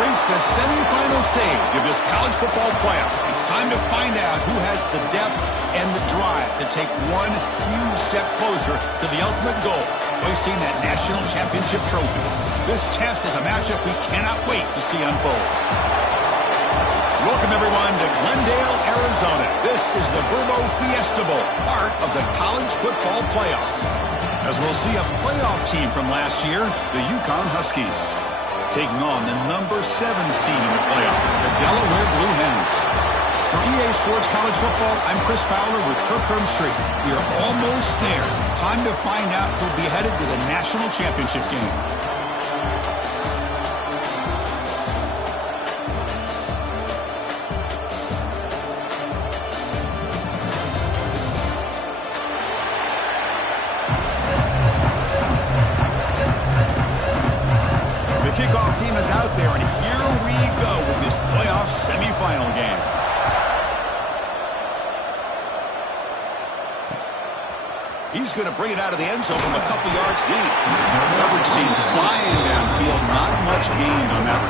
reached the semifinal stage of this college football playoff. It's time to find out who has the depth and the drive to take one huge step closer to the ultimate goal, hoisting that national championship trophy. This test is a matchup we cannot wait to see unfold. Welcome, everyone, to Glendale, Arizona. This is the Vrbo Fiesta Bowl, part of the college football playoff. As we'll see a playoff team from last year, the Yukon Huskies, taking on the number 7 seed in the playoff, the Delaware Blue Hens. For EA Sports College Football, I'm Chris Fowler with Kirk Herbstreit. We are almost there. Time to find out who'll be headed to the national championship game. The kickoff team is out there, and here we go with this playoff semifinal game. He's going to bring it out of the end zone from a couple yards deep. Coverage team flying downfield. Not much gained on that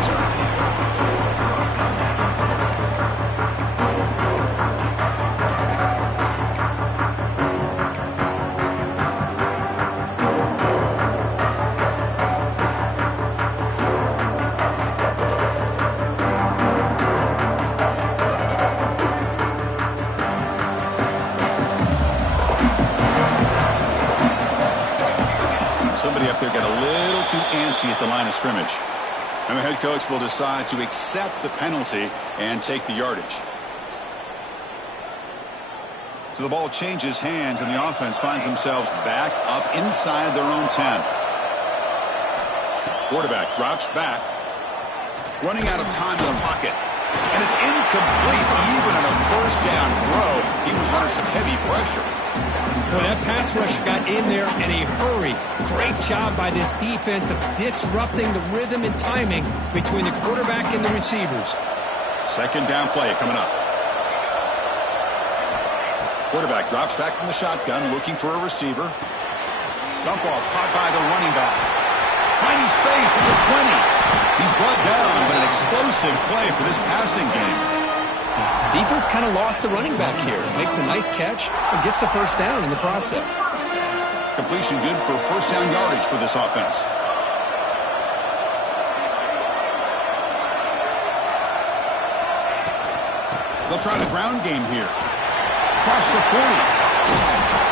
Somebody up there got a little too antsy at the line of scrimmage. And the head coach will decide to accept the penalty and take the yardage. So the ball changes hands, and the offense finds themselves back up inside their own 10. Quarterback drops back, running out of time in the pocket. And it's incomplete. Even on a first down throw, he was under some heavy pressure. Well, that pass rush got in there in a hurry. Great job by this defense of disrupting the rhythm and timing between the quarterback and the receivers. Second down play coming up. Quarterback drops back from the shotgun, looking for a receiver. Dump off caught by the running back. Finding space at the 20. He's brought down, but an explosive play for this passing game. Defense kind of lost the running back here. Makes a nice catch and gets the first down in the process. Completion good for first down yardage for this offense. They'll try the ground game here. Across the 40.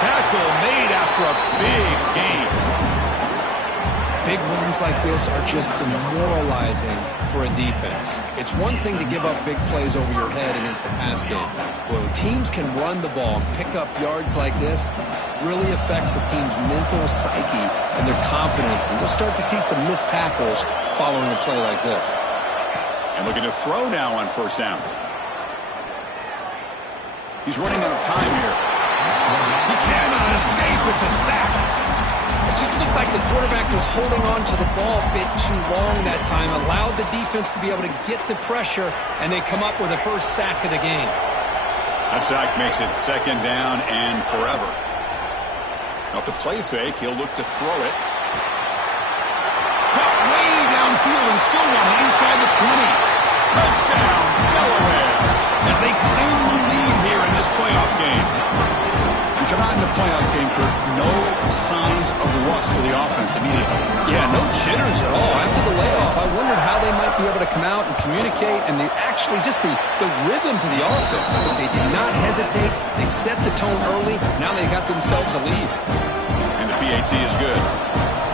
Tackle made after a big gain. Big runs like this are just demoralizing for a defense. It's one thing to give up big plays over your head against the pass game. When teams can run the ball and pick up yards like this, really affects the team's mental psyche and their confidence. And you'll start to see some missed tackles following a play like this. And looking to throw now on first down. He's running out of time here. He cannot escape. It's a sack. It just looked like the quarterback was holding on to the ball a bit too long that time, allowed the defense to be able to get the pressure, and they come up with the first sack of the game. That sack makes it second down and forever. Off the play fake, he'll look to throw it. Caught way downfield and still one inside the 20. Touchdown, Delaware, as they claim the lead here in this playoff game. Come out in the playoff game, Kirk, no signs of rust for the offense immediately. Yeah, no jitters at all. After the layoff, I wondered how they might be able to come out and communicate, and they actually just the rhythm to the offense. But they did not hesitate. They set the tone early. Now they got themselves a lead. And the PAT is good.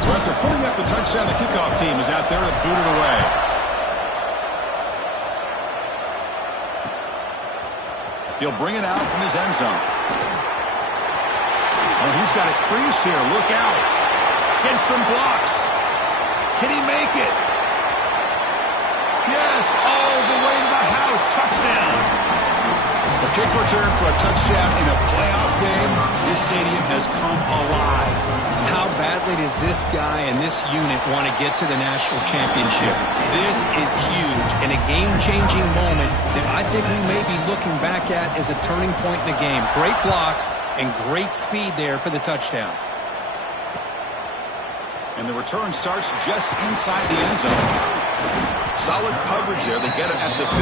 So after putting up the touchdown, the kickoff team is out there to boot it away. He'll bring it out from his end zone. Oh, he's got a crease here. Look out. Gets some blocks. Can he make it? Yes, all the way to the house. Touchdown. A kick return for a touchdown in a playoff game. This stadium has come alive. How badly does this guy and this unit want to get to the national championship? This is huge and a game-changing moment that I think we may be looking back at as a turning point in the game. Great blocks and great speed there for the touchdown. And the return starts just inside the end zone. Solid coverage there. They get it at the 15.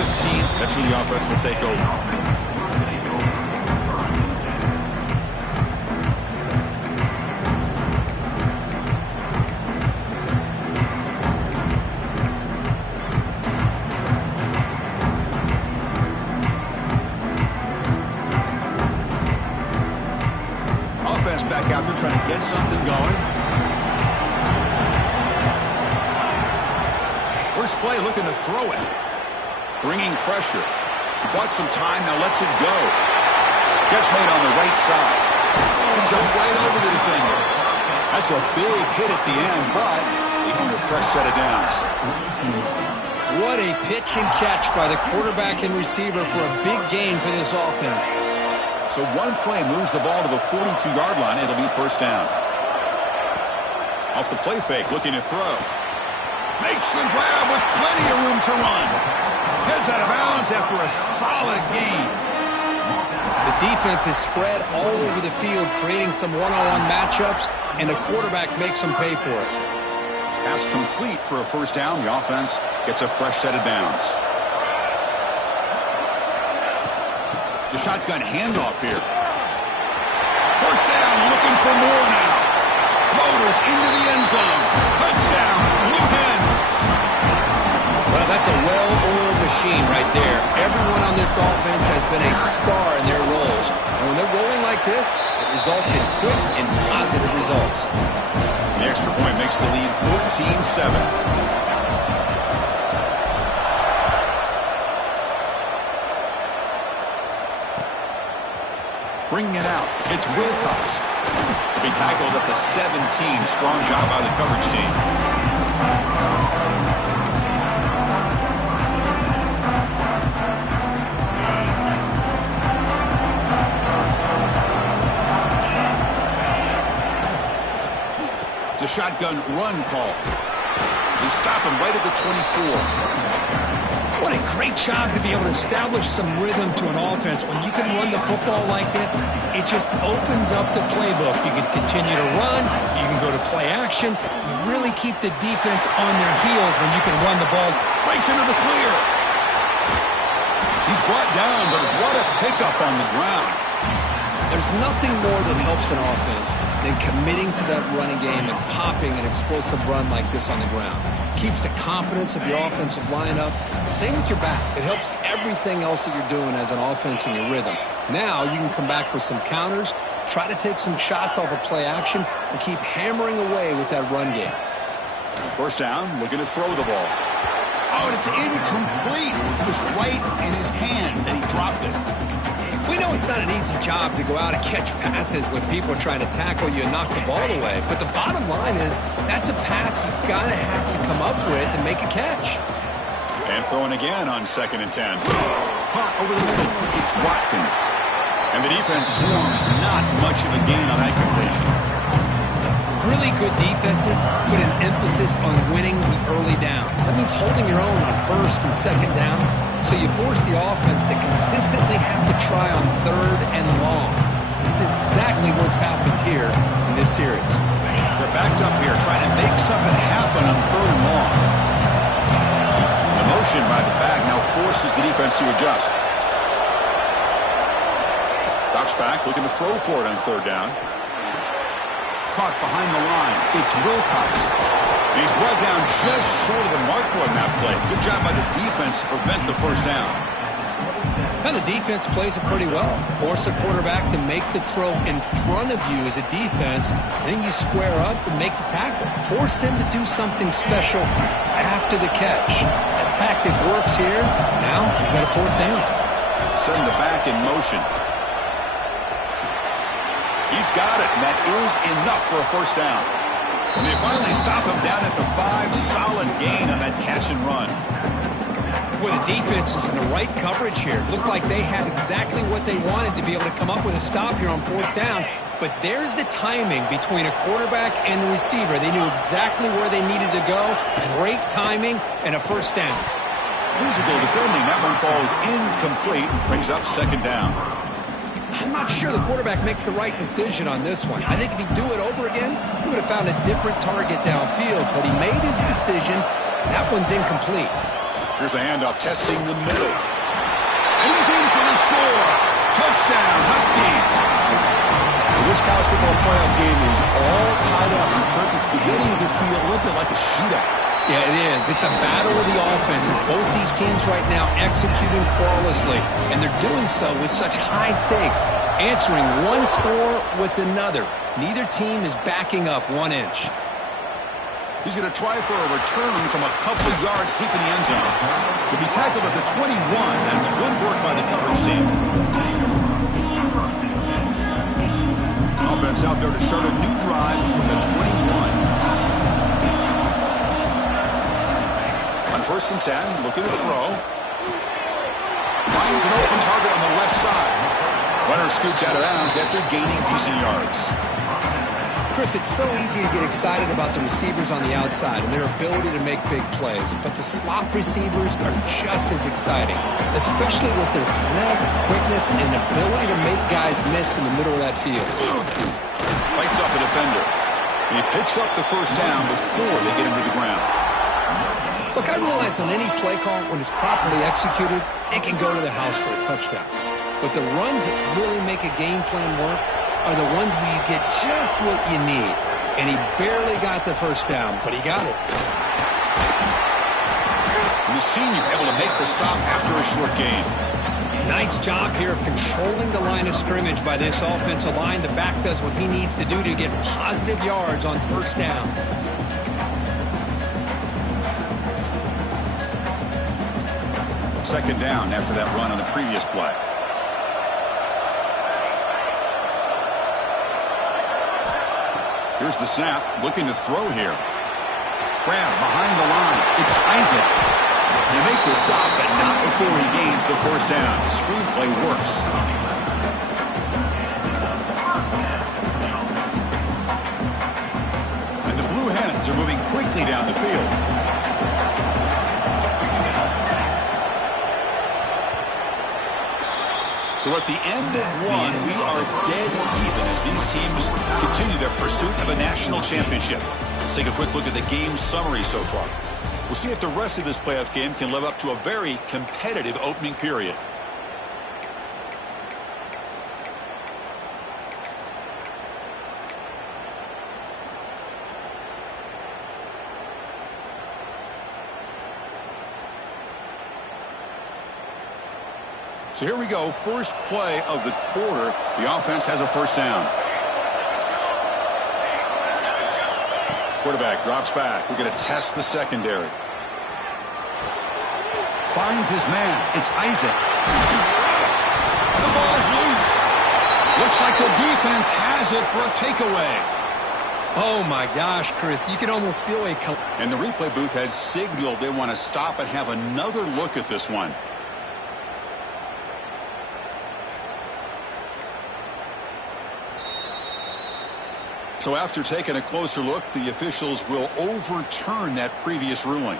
That's where the offense will take over. Offense back out there trying to get something going. First play looking to throw it. Bringing pressure. He bought some time, now lets it go. Catch made on the right side. Jumped right over the defender. That's a big hit at the end, but they need a fresh set of downs. What a pitch and catch by the quarterback and receiver for a big gain for this offense. So one play moves the ball to the 42-yard line. It'll be first down. Off the play fake, looking to throw. Makes the grab with plenty of room to run. Heads out of bounds after a solid gain. The defense is spread all over the field, creating some one-on-one matchups, and the quarterback makes them pay for it. Pass complete for a first down. The offense gets a fresh set of downs. The shotgun handoff here. First down, looking for more now. Motors into the end zone. Touchdown, Blue Hens. Well, that's a well-oiled machine right there. Everyone on this offense has been a star in their roles. And when they're rolling like this, it results in quick and positive results. The extra point makes the lead 14-7. Bringing it out, it's Wilcox. He tackled at the 17. Strong job by the coverage team. It's a shotgun run call. They stop him right at the 24. What a great job to be able to establish some rhythm to an offense. When you can run the football like this, it just opens up the playbook. You can continue to run. You can go to play action. You really keep the defense on their heels when you can run the ball. Breaks into the clear. He's brought down, but what a pickup on the ground. There's nothing more that helps an offense than committing to that running game and popping an explosive run like this on the ground. Keeps the confidence of your offensive lineup. Same with your back. It helps everything else that you're doing as an offense in your rhythm. Now you can come back with some counters, try to take some shots off of play action, and keep hammering away with that run game. First down, looking to throw the ball. Oh, and it's incomplete. It was right in his hands, and he dropped it. We know it's not an easy job to go out and catch passes when people are trying to tackle you and knock the ball away. But the bottom line is that's a pass you've got to have to come up with and make a catch. And throwing again on 2nd and 10. Caught over the middle. It's Watkins. And the defense swarms. Not much of a gain on that completion. Really good defenses put an emphasis on winning the early downs. That means holding your own on 1st and 2nd down. So you force the offense to consistently have to try on 3rd and long. That's exactly what's happened here in this series. They're backed up here trying to make something happen on 3rd and long. The motion by the back now forces the defense to adjust. Drops back, looking to throw for it on 3rd down. Caught behind the line. It's Wilcox. And he's brought down just short of the marker on that play. Good job by the defense to prevent the first down. Now the defense plays it pretty well. Force the quarterback to make the throw in front of you as a defense. Then you square up and make the tackle. Force them to do something special after the catch. That tactic works here. Now you've got a 4th down. Send the back in motion. He's got it, and that is enough for a first down. And they finally stop him down at the 5. Solid gain on that catch and run. Boy, the defense is in the right coverage here. Looked like they had exactly what they wanted to be able to come up with a stop here on 4th down. But there's the timing between a quarterback and a receiver. They knew exactly where they needed to go. Great timing and a first down. Physical defending. That one falls incomplete. Brings up 2nd down. I'm not sure the quarterback makes the right decision on this one. I think if he'd do it over again, he would have found a different target downfield. But he made his decision, That one's incomplete. Here's the handoff, testing the middle. And he's in for the score. Touchdown, Huskies. Well, this college football playoff game is all tied up. And Kirk, it's beginning to feel a little bit like a shootout. Yeah, it is. It's a battle of the offenses. Both these teams right now executing flawlessly, and they're doing so with such high stakes, answering one score with another. Neither team is backing up 1 inch. He's going to try for a return from a couple of yards deep in the end zone. He'll be tackled at the 21. That's good work by the coverage team. Offense out there to start a new drive from the 21. On 1st and 10, looking to throw. Finds an open target on the left side. Runner scoots out of bounds after gaining decent yards. Chris, it's so easy to get excited about the receivers on the outside and their ability to make big plays, but the slot receivers are just as exciting, especially with their finesse, quickness, and ability to make guys miss in the middle of that field. Lights off a defender. And he picks up the first down before they get him to the ground. Look, I realize on any play call, when it's properly executed, it can go to the house for a touchdown. But the runs that really make a game plan work are the ones where you get just what you need. And he barely got the first down, but he got it. And the senior able to make the stop after a short gain. Nice job here of controlling the line of scrimmage by this offensive line. The back does what he needs to do to get positive yards on first down. Second down after that run on the previous play. Here's the snap, looking to throw here. Grab behind the line. It's Isaac. They make the stop, but not before he gains the first down. The screenplay works. And the Blue Hens are moving quickly down the field. So at the end of one, we are dead even as these teams continue their pursuit of a national championship. Let's take a quick look at the game summary so far. We'll see if the rest of this playoff game can live up to a very competitive opening period. So here we go, first play of the quarter. The offense has a first down. Quarterback drops back. We're going to test the secondary. Finds his man. It's Isaac. The ball is loose. Looks like the defense has it for a takeaway. Oh, my gosh, Chris. You can almost feel a... And the replay booth has signaled they want to stop and have another look at this one. So after taking a closer look, the officials will overturn that previous ruling.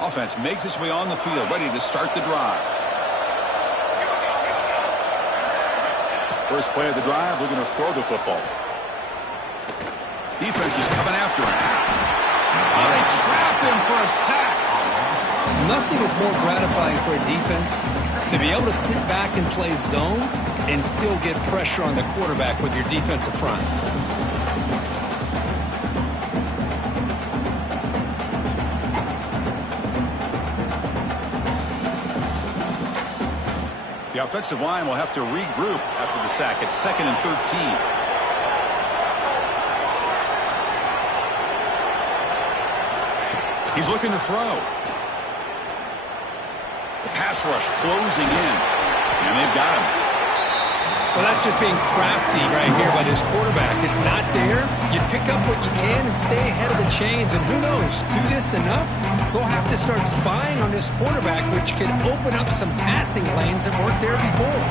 Offense makes its way on the field, ready to start the drive. First play of the drive, looking to throw the football. Defense is coming after him. Oh, they trap him for a sack. Nothing is more gratifying for a defense to be able to sit back and play zone and still get pressure on the quarterback with your defensive front. The offensive line will have to regroup after the sack. It's 2nd and 13. He's looking to throw. The pass rush closing in. And they've got him. Well, that's just being crafty right here by this quarterback. It's not there. You pick up what you can and stay ahead of the chains. And who knows, do this enough, they'll have to start spying on this quarterback, which could open up some passing lanes that weren't there before.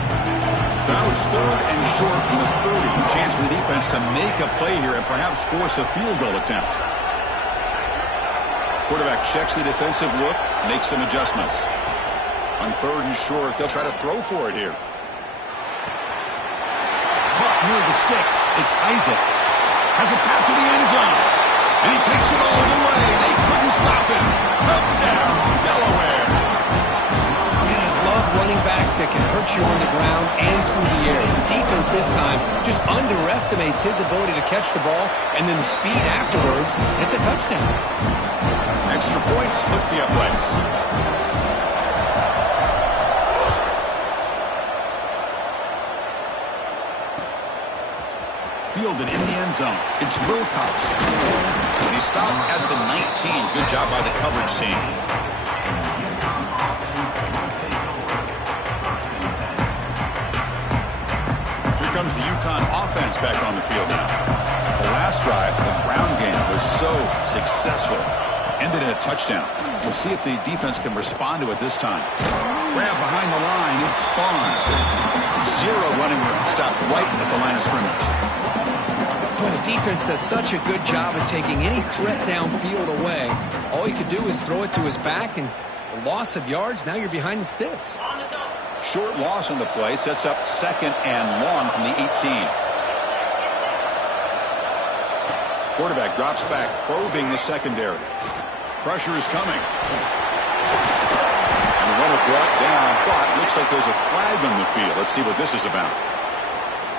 So now it's 3rd and short from the 30. Chance for the defense to make a play here and perhaps force a field goal attempt. Quarterback checks the defensive look, makes some adjustments. On 3rd and short, they'll try to throw for it here. Caught near the sticks. It's Isaac. Has a pass to the end zone. And he takes it all the way. They couldn't stop him. Touchdown, Delaware. Man, I love running backs that can hurt you on the ground and through the air. The defense this time just underestimates his ability to catch the ball, and then the speed afterwards. It's a touchdown. Extra point splits the uprights. Fielded in the end zone. It's Wilcox. And he stopped at the 19. Good job by the coverage team. Here comes the UConn offense back on the field now. The last drive, the ground game, was so successful. Ended in a touchdown. We'll see if the defense can respond to it this time. Grab behind the line. It's Barnes. Zero running room. Stopped right at the line of scrimmage. Well, the defense does such a good job of taking any threat downfield away. All you could do is throw it to his back, and a loss of yards, now you're behind the sticks. Short loss on the play sets up 2nd and long from the 18. Quarterback drops back, probing the secondary. Pressure is coming. And the runner brought down, but looks like there's a flag on the field. Let's see what this is about.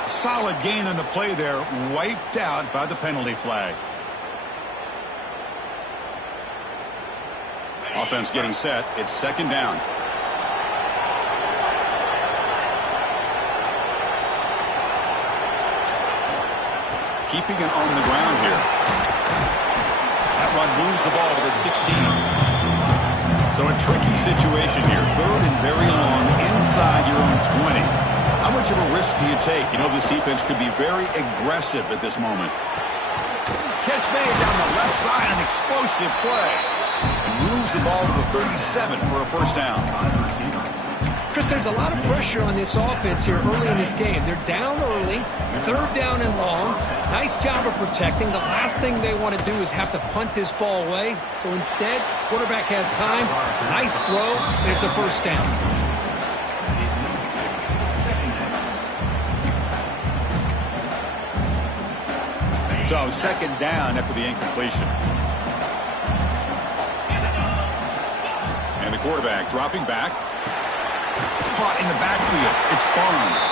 Solid gain on the play there, wiped out by the penalty flag. Offense getting set. It's 2nd down. Keeping it on the ground here. That run moves the ball to the 16. So a tricky situation here. 3rd and very long inside your own 20. How much of a risk do you take? You know, this defense could be very aggressive at this moment. Catch made down the left side, an explosive play. And moves the ball to the 37 for a 1st down. Chris, there's a lot of pressure on this offense here early in this game. They're down early, 3rd down and long. Nice job of protecting. The last thing they want to do is have to punt this ball away. So instead, quarterback has time. Nice throw, and it's a 1st down. So 2nd down after the incompletion. And the quarterback dropping back. Caught in the backfield. It's Barnes.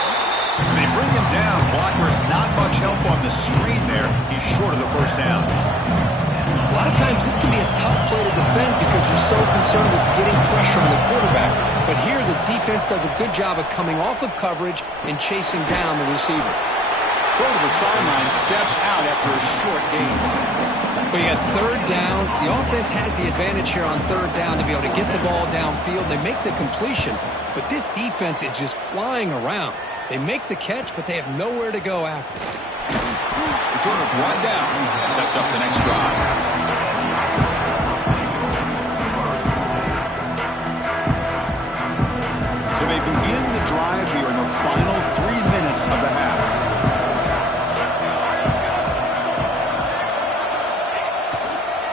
And they bring him down. Blockers not much help on the screen there. He's short of the 1st down. A lot of times this can be a tough play to defend because you're so concerned with getting pressure on the quarterback. But here the defense does a good job of coming off of coverage and chasing down the receiver. Throw to the sideline, steps out after a short gain. But you got 3rd down. The offense has the advantage here on 3rd down to be able to get the ball downfield. They make the completion, but this defense is just flying around. They make the catch, but they have nowhere to go after. Return of brought down. Sets up the next drive. So they begin the drive here in the final 3 minutes of the half.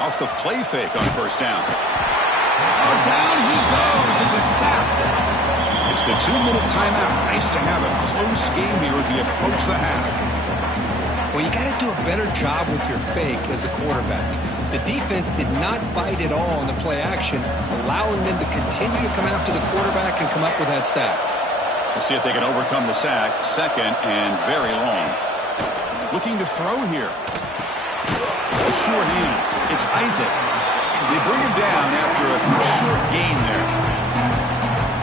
Off the play fake on 1st down. Oh, down he goes. It's a sack. It's the 2-minute timeout. Nice to have a close game here as we approach the half. Well, you got to do a better job with your fake as the quarterback. The defense did not bite at all on the play action, allowing them to continue to come after the quarterback and come up with that sack. We'll see if they can overcome the sack. 2nd and very long. Looking to throw here. Short hands. It's Isaac. They bring him down after a short gain there.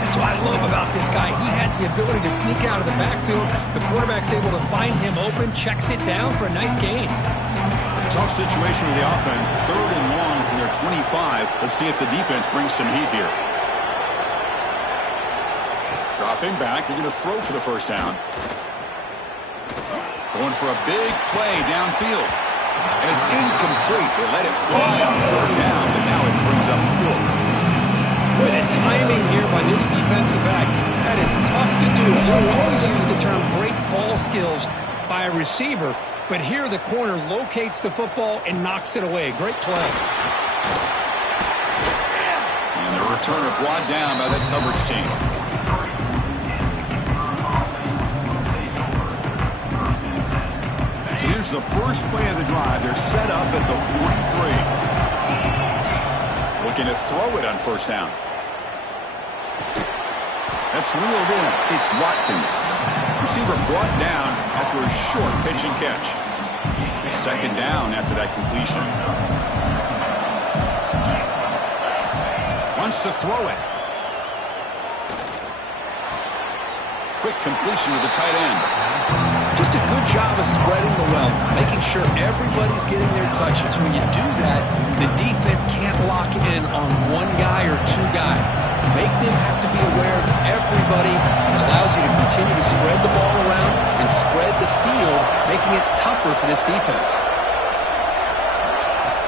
That's what I love about this guy. He has the ability to sneak out of the backfield. The quarterback's able to find him open, checks it down for a nice gain. Tough situation with the offense. 3rd and long from their 25. Let's see if the defense brings some heat here. Dropping back. They're going to throw for the 1st down. Going for a big play downfield. And it's incomplete. They let it fly on 3rd down, but now it brings up 4th. Boy, the timing here by this defensive back, that is tough to do. You'll always use the term great ball skills by a receiver, but here the corner locates the football and knocks it away. Great play. And the returner brought down by that coverage team. So here's the first play of the drive. They're set up at the 43. Looking to throw it on first down. That's reeled in. It's Watkins. Receiver brought down after a short pitch and catch. Second down after that completion. Wants to throw it. Quick completion to the tight end. Just a good job of spreading the wealth, making sure everybody's getting their touches. When you do that, the defense can't lock in on one guy or two guys. Make them have to be aware of everybody. It allows you to continue to spread the ball around and spread the field, making it tougher for this defense.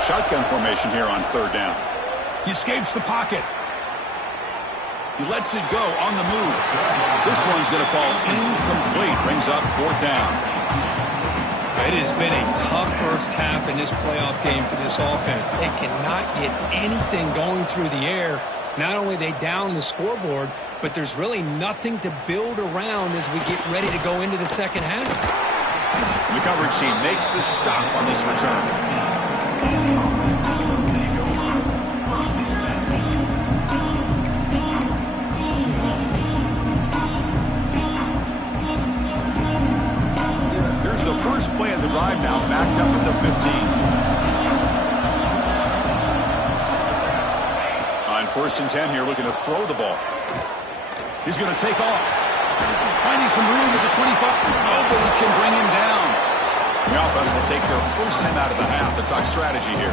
Shotgun formation here on third down. He escapes the pocket. He lets it go on the move. This one's going to fall incomplete. Brings up fourth down. It has been a tough first half in this playoff game for this offense. They cannot get anything going through the air. Not only are they down the scoreboard, but there's really nothing to build around as we get ready to go into the second half. The coverage team makes the stop on this return. The first play of the drive now backed up at the 15. On first and 10 here, looking to throw the ball. He's going to take off. Finding some room at the 25. Nobody can bring him down. The offense will take their first time out of the half to talk strategy here.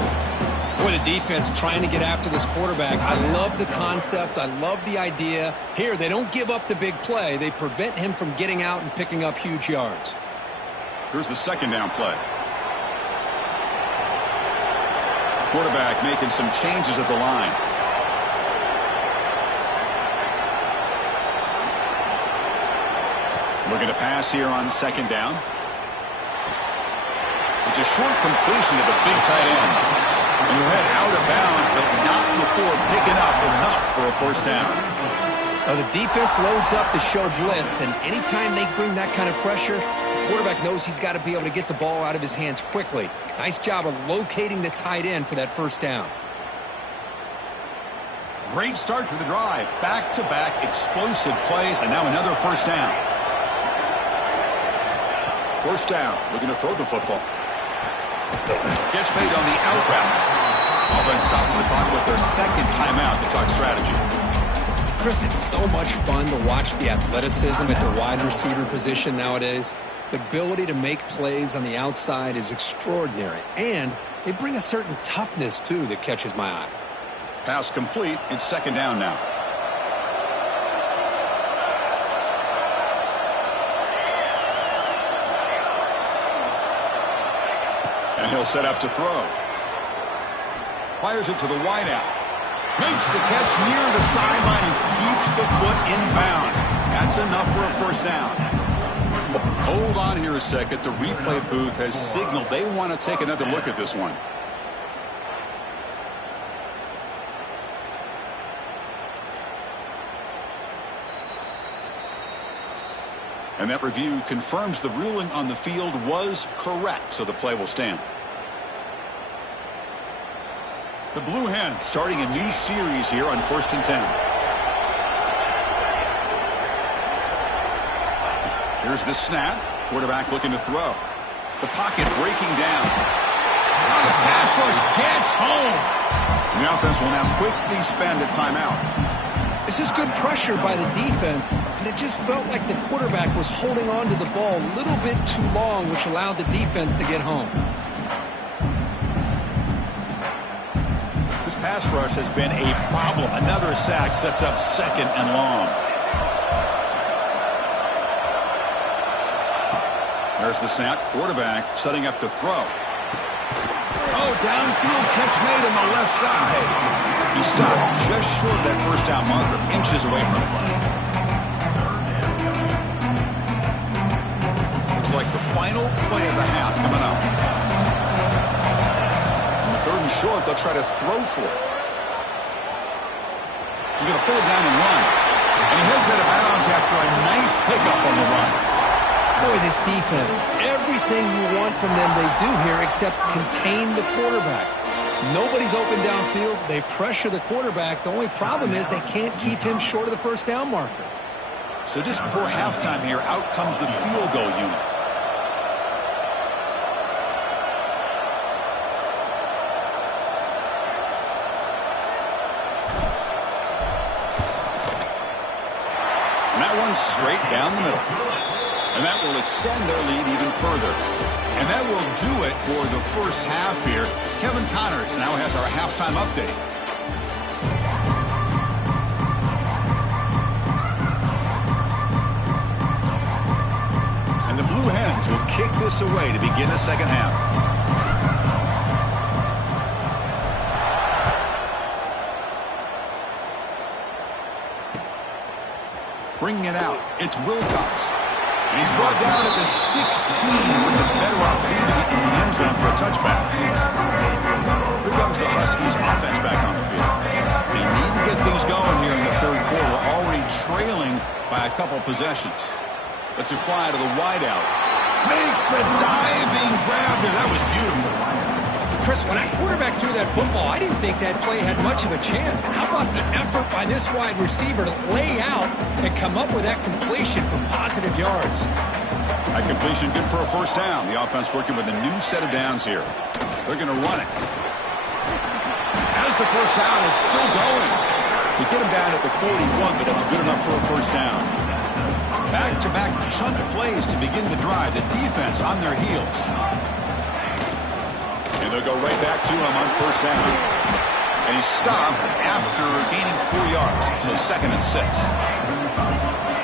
Boy, the defense trying to get after this quarterback. I love the concept. I love the idea. Here, they don't give up the big play. They prevent him from getting out and picking up huge yards. Here's the second down play. Quarterback making some changes at the line. Looking to pass here on second down. It's a short completion to the big tight end. And he'll head out of bounds, but not before picking up enough for a first down. Well, the defense loads up to show blitz, and anytime they bring that kind of pressure, the quarterback knows he's got to be able to get the ball out of his hands quickly. Nice job of locating the tight end for that first down. Great start to the drive. Back-to-back explosive plays, and now another first down. First down, looking to throw the football. Catch made on the out route. Offense stops the clock with their second timeout to talk strategy. Chris, it's so much fun to watch the athleticism at the wide receiver position nowadays. The ability to make plays on the outside is extraordinary, and they bring a certain toughness, too, that catches my eye. Pass complete. It's second down now. And he'll set up to throw. Fires it to the wideout. Makes the catch near the sideline and keeps the foot in bounds. That's enough for a first down. Hold on here a second. The replay booth has signaled they want to take another look at this one. And that review confirms the ruling on the field was correct, so the play will stand. The Blue Hens starting a new series here on first and 10. Here's the snap. Quarterback looking to throw. The pocket breaking down. Now the pass rush gets home. And the offense will now quickly spend a timeout. This is good pressure by the defense, but it just felt like the quarterback was holding on to the ball a little bit too long, which allowed the defense to get home. This pass rush has been a problem. Another sack sets up second and long. There's the snap. Quarterback setting up to throw. Oh, downfield catch made on the left side. He stopped just short of that first down marker, inches away from it. Looks like the final play of the half coming up. On the third and short, they'll try to throw for it. He's going to pull it down and run. And he heads out of bounds after a nice pickup on the run. Boy, this defense, everything you want from them they do here except contain the quarterback. Nobody's open downfield. They pressure the quarterback. The only problem is they can't keep him short of the first down marker. So just before halftime here, out comes the field goal unit. And that one's straight down the middle. And that will extend their lead even further. And that will do it for the first half here. Kevin Connors now has our halftime update. And the Blue Hens will kick this away to begin the second half. Bringing it out, it's Wilcox. And he's brought down at the 16 with the better off leaving it in the end zone for a touchback. Here comes the Huskies offense back on the field. They need to get things going here in the third quarter. Already trailing by a couple possessions. Let's fly to the wideout. Makes the diving grab there. That was beautiful. Chris, when that quarterback threw that football, I didn't think that play had much of a chance. How about the effort by this wide receiver to lay out and come up with that completion for positive yards? That completion good for a first down. The offense working with a new set of downs here. They're going to run it. As the first down is still going. They get him down at the 41, but that's good enough for a first down. Back-to-back chunk plays to begin the drive. The defense on their heels. And they'll go right back to him on first down. And he's stopped after gaining 4 yards. So 2nd and 6.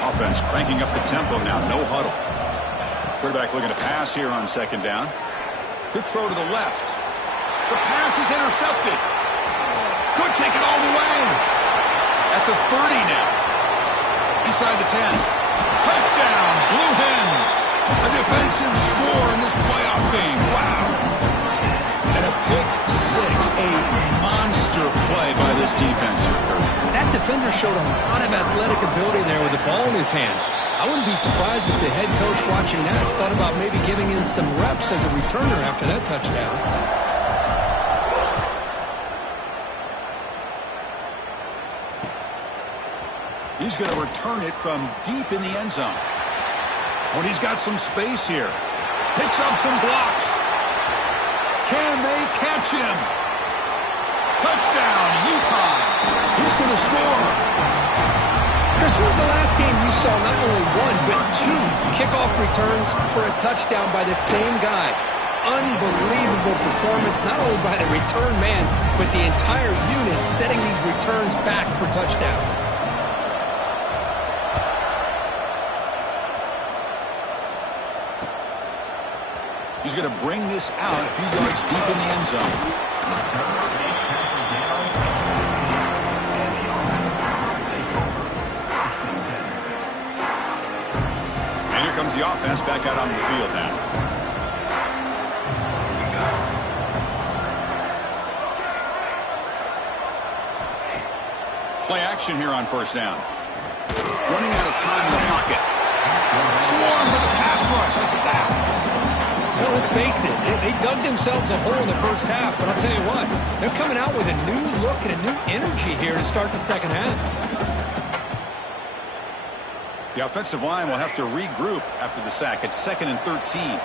Offense cranking up the tempo now. No huddle. Quarterback looking to pass here on 2nd down. Good throw to the left. The pass is intercepted. Could take it all the way. At the 30 now. Inside the 10. Touchdown, Blue Hens. A defensive score in this playoff game. Wow. And a pick six, a monster play by this defense here. That defender showed a lot of athletic ability there with the ball in his hands. I wouldn't be surprised if the head coach watching that thought about maybe giving him some reps as a returner after that touchdown. He's going to return it from deep in the end zone. When he's got some space here. Picks up some blocks. Can they catch him? Touchdown, UConn. He's going to score. Chris, when was the last game you saw not only one, but 2 kickoff returns for a touchdown by the same guy? Unbelievable performance, not only by the return man, but the entire unit setting these returns back for touchdowns. He's going to bring this out a few yards deep in the end zone. And here comes the offense back out on the field now. Play action here on first down. Running out of time in the pocket. Swarm for the pass rush. A sack. Well, let's face it, they dug themselves a hole in the first half, but I'll tell you what, they're coming out with a new look and a new energy here to start the second half. The offensive line will have to regroup after the sack. It's 2nd and 13.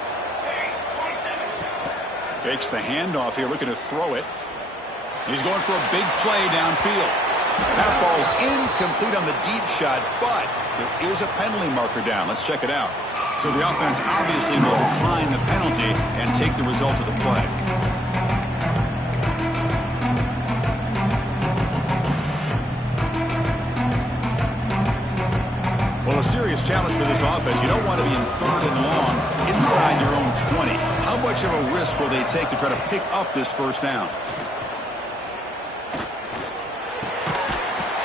Fakes the handoff here, looking to throw it. He's going for a big play downfield. Pass ball is incomplete on the deep shot, but there is a penalty marker down. Let's check it out. So the offense obviously will decline the penalty and take the result of the play. Well, a serious challenge for this offense. You don't want to be in 3rd and long inside your own 20. How much of a risk will they take to try to pick up this first down?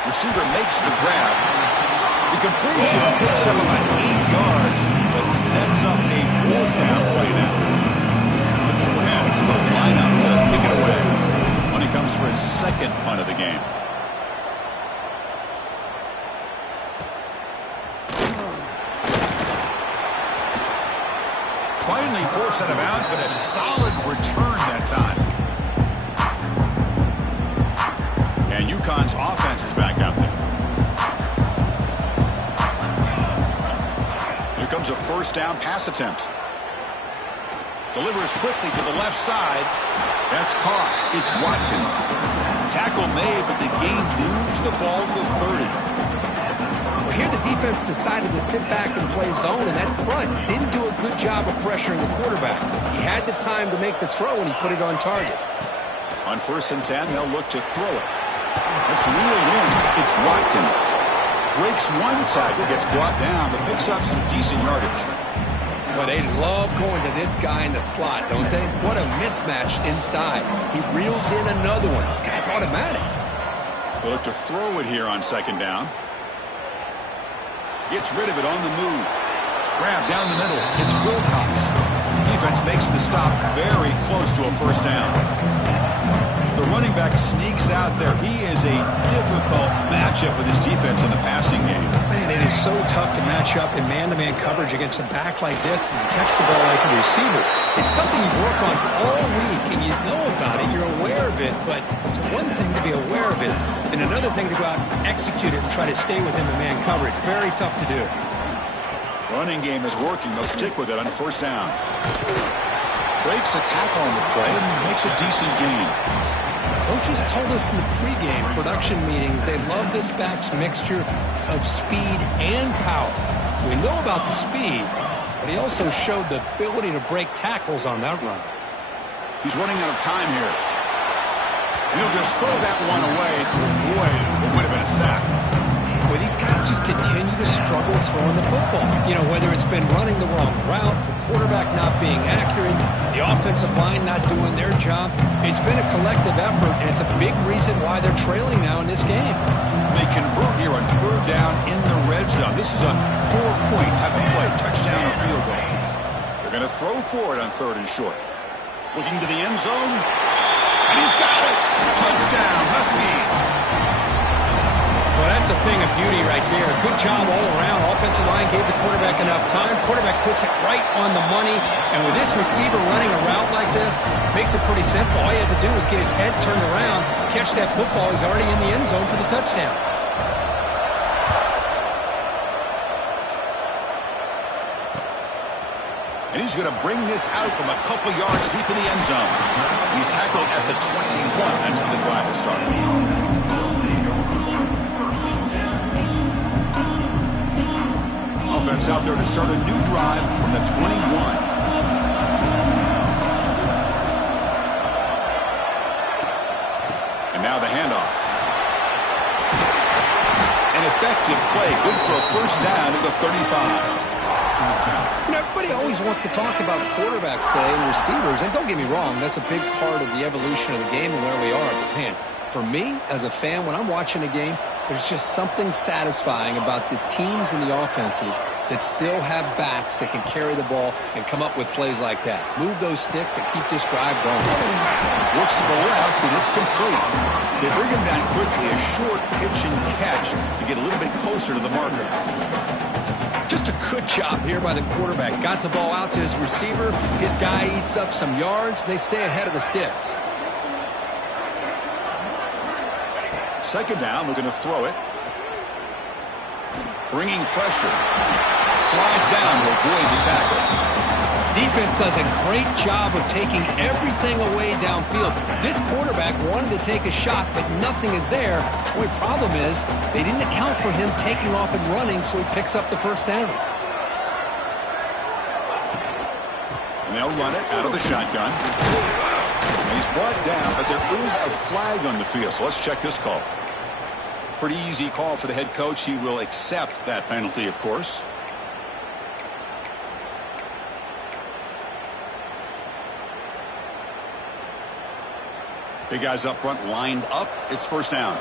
Receiver makes the grab. The completion picks up about 8 yards, but sets up a 4th down play now. The Blue Hens will line up to kick it away when he comes for his 2nd punt of the game. almost out of bounds, but a solid return that time. And UConn's offense is back out there. Here comes a first down pass attempt. Delivers quickly to the left side. That's caught. It's Watkins. Tackle made, but the gain moves the ball to 30. Well, here the defense decided to sit back and play zone, and that front didn't do a good job of pressuring the quarterback. He had the time to make the throw, and he put it on target. On 1st and 10, they'll look to throw it. That's reeled in. It's Watkins. Breaks one tackle, gets brought down, but picks up some decent yardage. Well, they love going to this guy in the slot, don't they? What a mismatch inside. He reels in another one. This guy's automatic. They'll look to throw it here on 2nd down. Gets rid of it on the move. Grab down the middle. It's Wilcox. Defense makes the stop very close to a first down. The running back sneaks out there. He is a difficult matchup for this defense in the passing game. Man, it is so tough to match up in man-to-man coverage against a back like this and catch the ball like a receiver. It's something you work on all week, and you know about it. You're aware of it, but it's one thing to be aware of it, and another thing to go out and execute it and try to stay within the man coverage. Very tough to do. Running game is working. They'll stick with it on 1st down. Breaks a tackle on the play and makes a decent gain. Coaches told us in the pregame production meetings they love this back's mixture of speed and power. We know about the speed, but he also showed the ability to break tackles on that run. He's running out of time here. And he'll just throw that one away to avoid what would have been a sack. Well, these guys just continue to struggle throwing the football. You know, whether it's been running the wrong route, the quarterback not being accurate, the offensive line not doing their job. It's been a collective effort, and it's a big reason why they're trailing now in this game. They convert here on 3rd down in the red zone. This is a 4-point type of play, touchdown or field goal. They're going to throw for it on 3rd and short. Looking to the end zone, and he's got it. Touchdown, Huskies. Well, that's a thing of beauty right there. Good job all around. Offensive line gave the quarterback enough time. Quarterback puts it right on the money. And with this receiver running a route like this, makes it pretty simple. All you have to do is get his head turned around, catch that football. He's already in the end zone for the touchdown. And he's going to bring this out from a couple yards deep in the end zone. He's tackled at the 21. That's where the drive will start. Offense out there to start a new drive from the 21. And now the handoff. An effective play, good for a first down at the 35. You know, everybody always wants to talk about quarterbacks today and receivers, and don't get me wrong, that's a big part of the evolution of the game and where we are. But, man, for me, as a fan, when I'm watching a game, there's just something satisfying about the teams and the offenses that still have backs that can carry the ball and come up with plays like that. Move those sticks and keep this drive going. Looks to the left, and it's complete. They bring him down quickly, a short pitch and catch to get a little bit closer to the marker. Just a good job here by the quarterback. Got the ball out to his receiver. His guy eats up some yards. They stay ahead of the sticks. 2nd down, we're going to throw it. Bringing pressure. Slides down to avoid the tackle. Defense does a great job of taking everything away downfield. This quarterback wanted to take a shot, but nothing is there. The only problem is they didn't account for him taking off and running, so he picks up the first down. And they'll run it out of the shotgun. And he's brought down, but there is a flag on the field, so let's check this call. Pretty easy call for the head coach. He will accept that penalty, of course. Big guys up front lined up. It's first down.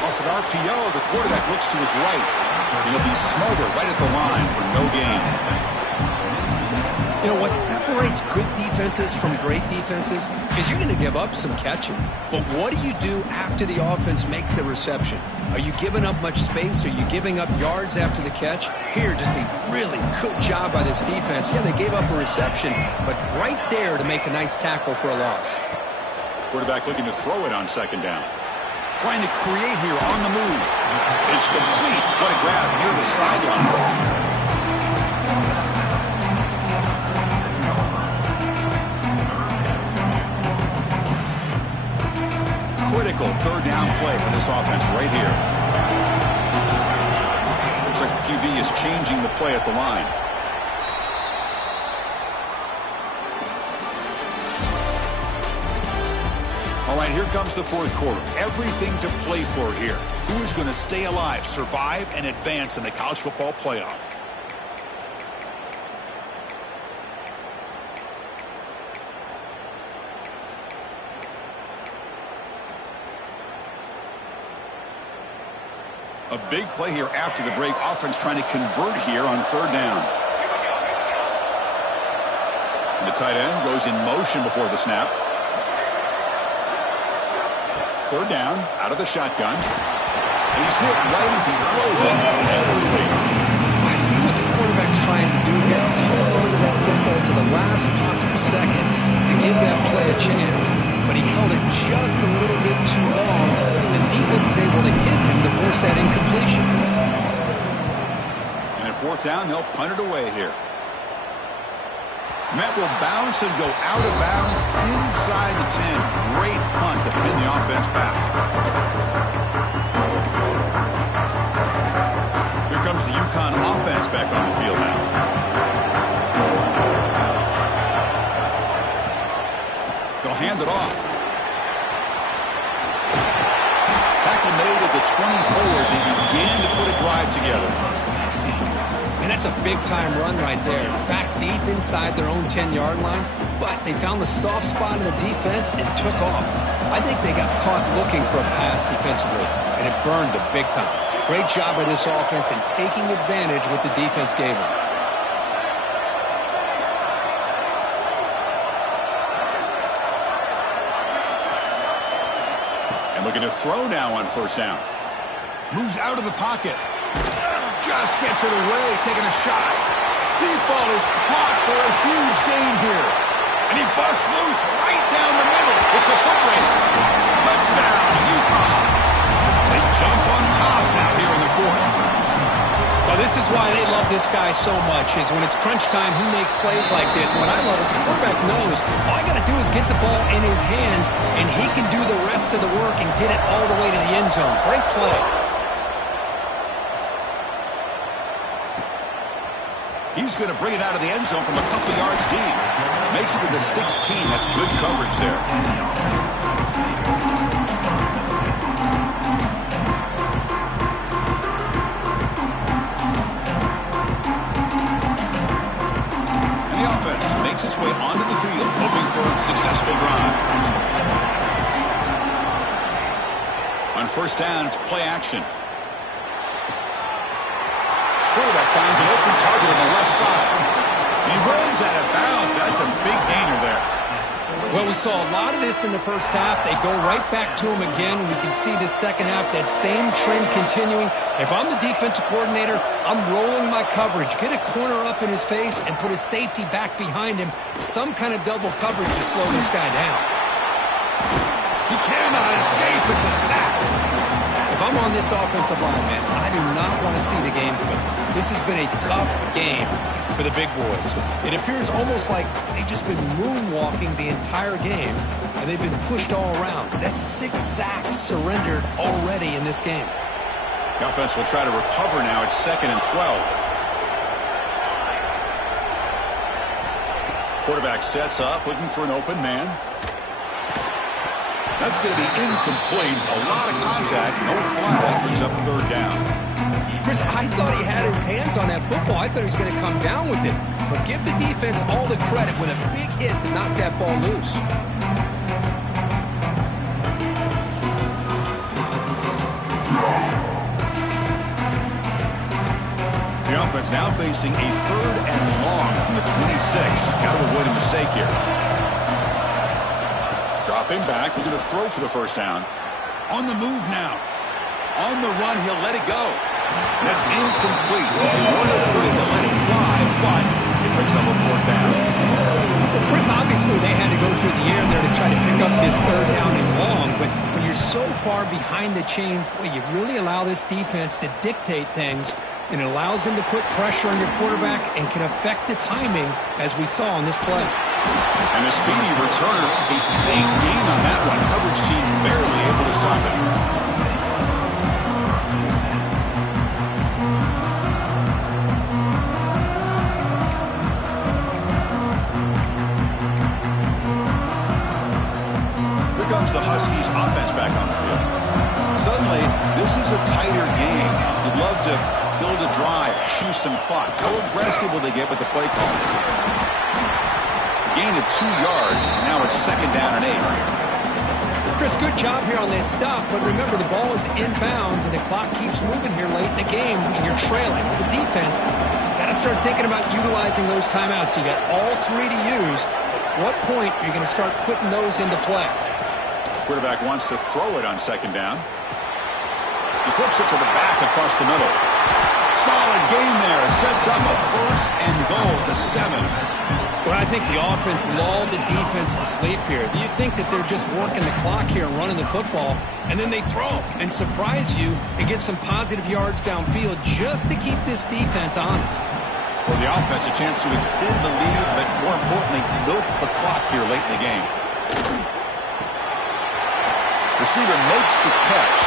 Off an RPO, the quarterback looks to his right. He'll be smothered right at the line for no gain. You know, what separates good defenses from great defenses is you're going to give up some catches. But what do you do after the offense makes the reception? Are you giving up much space? Are you giving up yards after the catch? Here, just a really good job by this defense. Yeah, they gave up a reception, but right there to make a nice tackle for a loss. Quarterback looking to throw it on second down. Trying to create here on the move. It's complete. What a grab near the sideline. Critical third down play for this offense right here. Looks like the QB is changing the play at the line. All right, here comes the fourth quarter. Everything to play for here. Who is going to stay alive, survive, and advance in the college football playoff? A big play here after the break. Offense trying to convert here on third down. And the tight end goes in motion before the snap. Third down, out of the shotgun. He's hit right as he throws it. I see what the quarterback's trying to do here. He's holding on to that football to the last possible second to give that play a chance. But he held it just a little bit too long. The defense is able to hit him to force that incompletion. And at fourth down, they'll punt it away here. Met will bounce and go out of bounds inside the 10. Great punt to pin the offense back. Here comes the UConn offense back on the field now. They'll hand it off. Tackle made at the 24 as they began to put a drive together. And that's a big-time run right there. Back deep inside their own 10-yard line, but they found the soft spot in the defense and took off. I think they got caught looking for a pass defensively, and it burned them big time. Great job by this offense in taking advantage what the defense gave them. And looking to throw now on first down. Moves out of the pocket. Just gets it away, taking a shot. Deep ball is caught for a huge gain here. And he busts loose right down the middle. It's a foot race. Touchdown, UConn. They jump on top now here in the fourth. Well, this is why they love this guy so much, is when it's crunch time, he makes plays like this. And what I love is the quarterback knows all I got to do is get the ball in his hands, and he can do the rest of the work and get it all the way to the end zone. Great play. He's going to bring it out of the end zone from a couple yards deep. Makes it to the 16. That's good coverage there. And the offense makes its way onto the field, hoping for a successful drive. On first down, it's play action. Quarterback finds an open target on the left side. He runs out of bounds. That's a big gainer there. Well, we saw a lot of this in the first half. They go right back to him again. We can see the second half, that same trend continuing. If I'm the defensive coordinator, I'm rolling my coverage. Get a corner up in his face and put a safety back behind him. Some kind of double coverage to slow this guy down. He cannot escape. It's a sack. If I'm on this offensive line, man, I do not want to see the game film. This has been a tough game for the big boys. It appears almost like they've just been moonwalking the entire game, and they've been pushed all around. That's 6 sacks surrendered already in this game. The offense will try to recover now. It's 2nd and 12. Quarterback sets up, looking for an open man. That's going to be incomplete. A lot of contact. No flag. Brings up third down. Chris, I thought he had his hands on that football. I thought he was going to come down with it. But give the defense all the credit with a big hit to knock that ball loose. The offense now facing a 3rd and long from the 26. Got to avoid a mistake here. Dropping back, looking to throw for the first down. On the move now. On the run, he'll let it go. And that's incomplete. They weren't afraid to let it fly, but it picks up a 4th down. Well, Chris, obviously they had to go through the air there to try to pick up this 3rd down and long, but when you're so far behind the chains, boy, you really allow this defense to dictate things, and it allows them to put pressure on your quarterback and can affect the timing, as we saw on this play. And the speedy returner, a big gain on that one. Coverage team barely able to stop it. Here comes the Huskies offense back on the field. Suddenly, this is a tighter game. You'd love to build a drive, choose some clock. How aggressive will they get with the play call? Gain of 2 yards. Now it's 2nd down and 8. Chris, good job here on this stop, but remember the ball is inbounds and the clock keeps moving here late in the game and you're trailing. As a defense, you got to start thinking about utilizing those timeouts. You got all 3 to use. At what point are you going to start putting those into play? Quarterback wants to throw it on 2nd down. He flips it to the back across the middle. Solid gain there. Sets up a 1st and goal at the 7. Well, I think the offense lulled the defense to sleep here. You think that they're just working the clock here and running the football, and then they throw and surprise you and get some positive yards downfield just to keep this defense honest. For the offense, a chance to extend the lead, but more importantly, milk the clock here late in the game. Receiver makes the catch,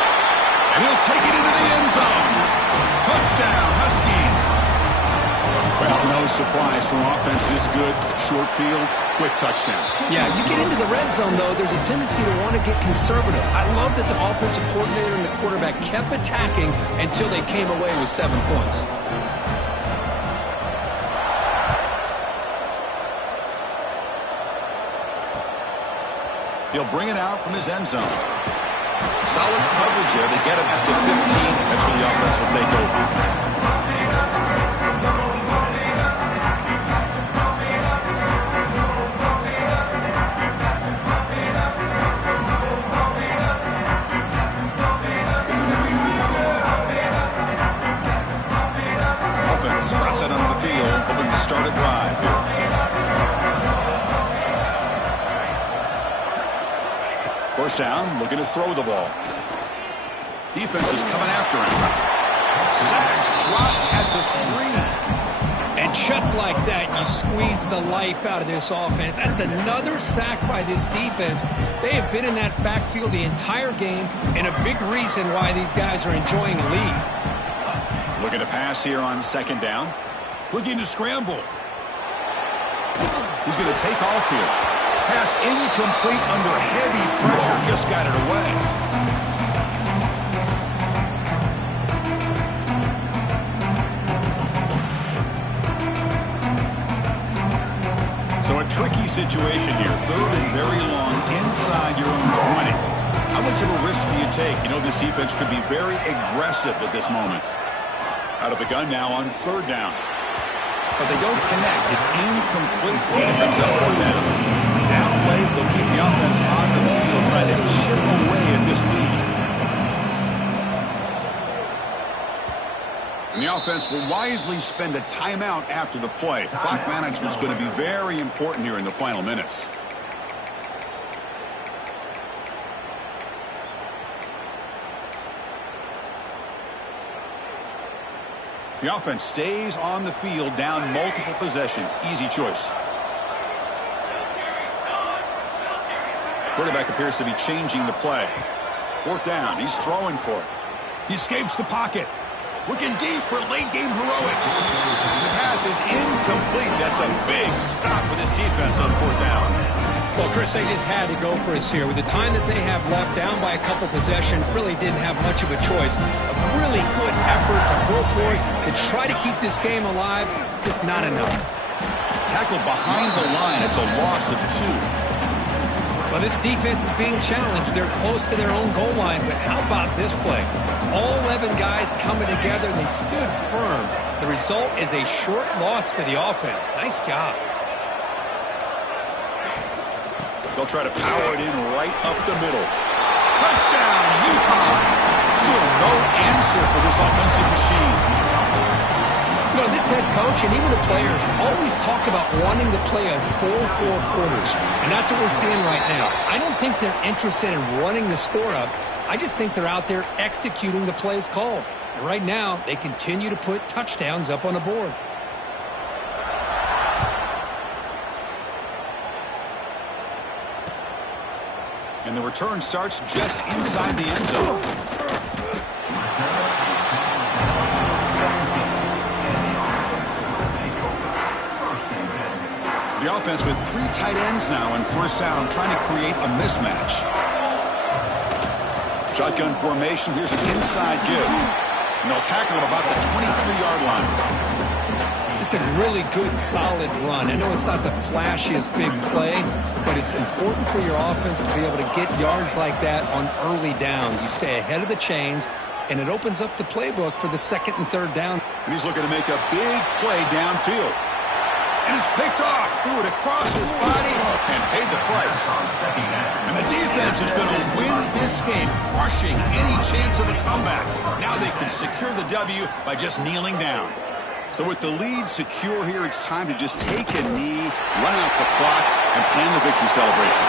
and he'll take it into the end zone. Touchdown, Huskies. Well, no surprise from offense this good. Short field, quick touchdown. Yeah, you get into the red zone, though, there's a tendency to want to get conservative. I love that the offensive coordinator and the quarterback kept attacking until they came away with 7 points. He'll bring it out from his end zone. Solid coverage there. They get him at the 15. That's where the offense will take over. Cross it onto the field, hoping to start a drive here. First down, looking to throw the ball. Defense is coming after him. Sacked, dropped at the 3. And just like that, you squeeze the life out of this offense. That's another sack by this defense. They have been in that backfield the entire game, and a big reason why these guys are enjoying a lead. Looking to pass here on 2nd down. Looking to scramble. He's going to take off here. Pass incomplete under heavy pressure. Just got it away. So a tricky situation here. 3rd and very long inside your own 20. How much of a risk do you take? You know this defense could be very aggressive at this moment. Out of the gun now on 3rd down. But they don't connect. It's incomplete. And it brings up 4th down. Down late, they'll keep the offense on the field, trying to chip away at this lead. And the offense will wisely spend a timeout after the play. Clock management is going to be very important here in the final minutes. The offense stays on the field, down multiple possessions. Easy choice. Quarterback appears to be changing the play. 4th down. He's throwing for it. He escapes the pocket. Looking deep for late-game heroics. The pass is incomplete. That's a big stop for this defense on 4th down. Well, Chris, they just had to go for us here. With the time that they have left, down by a couple possessions, really didn't have much of a choice. A really good effort to go for it, to try to keep this game alive, just not enough. Tackled behind the line. It's a loss of 2. Well, this defense is being challenged. They're close to their own goal line, but how about this play? All 11 guys coming together, and they stood firm. The result is a short loss for the offense. Nice job. They'll try to power it in right up the middle. Touchdown, UConn! Still no answer for this offensive machine. You know, this head coach and even the players always talk about wanting to play a full 4 quarters. And that's what we're seeing right now. I don't think they're interested in running the score up. I just think they're out there executing the plays called. And right now, they continue to put touchdowns up on the board. And the return starts just inside the end zone. The offense with 3 tight ends now in first down, trying to create a mismatch. Shotgun formation. Here's an inside give. And they'll tackle him about the 23-yard line. It's a really good, solid run. I know it's not the flashiest big play, but it's important for your offense to be able to get yards like that on early downs. You stay ahead of the chains, and it opens up the playbook for the 2nd and 3rd down. And he's looking to make a big play downfield. And it's picked off, threw it across his body, and paid the price. And the defense is going to win this game, crushing any chance of a comeback. Now they can secure the W by just kneeling down. So with the lead secure here, it's time to just take a knee, run out the clock, and plan the victory celebration.